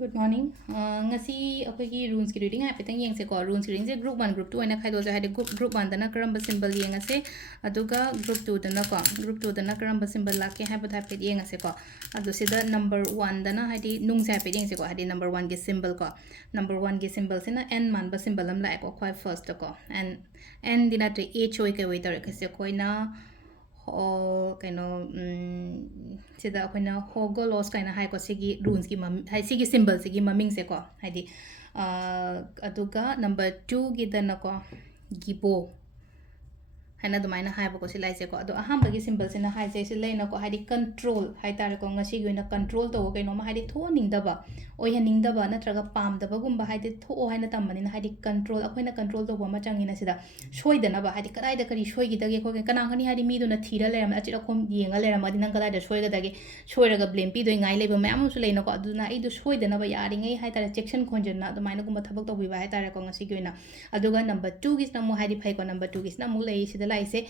Good morning. Ngasi akhoi runes ki reading haipetang yeng se ko runes reading se group 1 group 2 aina khai do ja hade group 1 dana karamba symbol yeng ase aduga group 2 dana ko group 2 dana karamba symbol lake haipet haipet yeng ase ko adu sida number 1 dana hadi nung sa haipet yeng se ko hadi number 1 gi symbol ko number 1 gi symbol sina n man ba symbol am la ko khoi first ko and n dina te h oi ke wait ke se koina kaino sida akhona hogolos kaina hai ko sigi runes ki hai sigi symbol sigi maming se ko haidi aduga number 2 gi dana ko gibo haina dumaina hai ba ko silai se ko adu aham bagi symbol sina hai se silai na ko haidi control hai tar ko ngasi goina control to kaino ma haidi thoning da ba oi haning da ba natraga pam da ba gumba haidi tho haina tamani na haidi control akhona control to ba ma changina sida shoi da na ba haidi kadai da kari shoi gi da ge ko kana ngani haidi mi do na thira leram achira khom yenga leram adi nang kadai da shoi ga da ge shoi raga blame pi do ngai leba mayam su leina ko adu na ai do shoi da na ba yari ngai hai tar section khonjen na do maina gumba thabak to bi ba hai tar ko ngasi goina aduga number 2 gi na mo haidi phai ko number 2 gi na mo lei sida lai se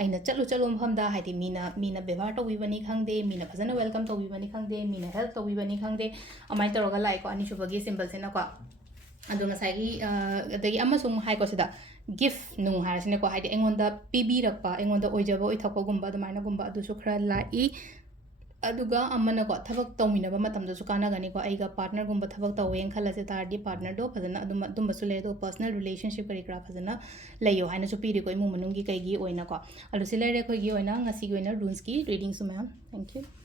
aina chalo mpham da haidi mina bevar to bi bani khangde mina phajana welcome to bi bani khangde mina help to bi bani khangde amai to ga lai ko ani subagi symbol se na ko adu ngasai gi adagi amasung hai ko sida gift nung har sine ko haidi engonda pibi rakpa engonda oijaba oi thakko gumba dumaina gumba adu su khra lai aduga amana ko thabak tawmina ba matam da su kana gani ko aiga partner gumba thabak taweng khala se tar di partner do phajana adum basu le do personal relationship kari kra phajana leyo haina su piri ko imu manung gi kai gi oina ko alu se le re ko gi oina ngasi gi oina runes ki reading su ma'am thank you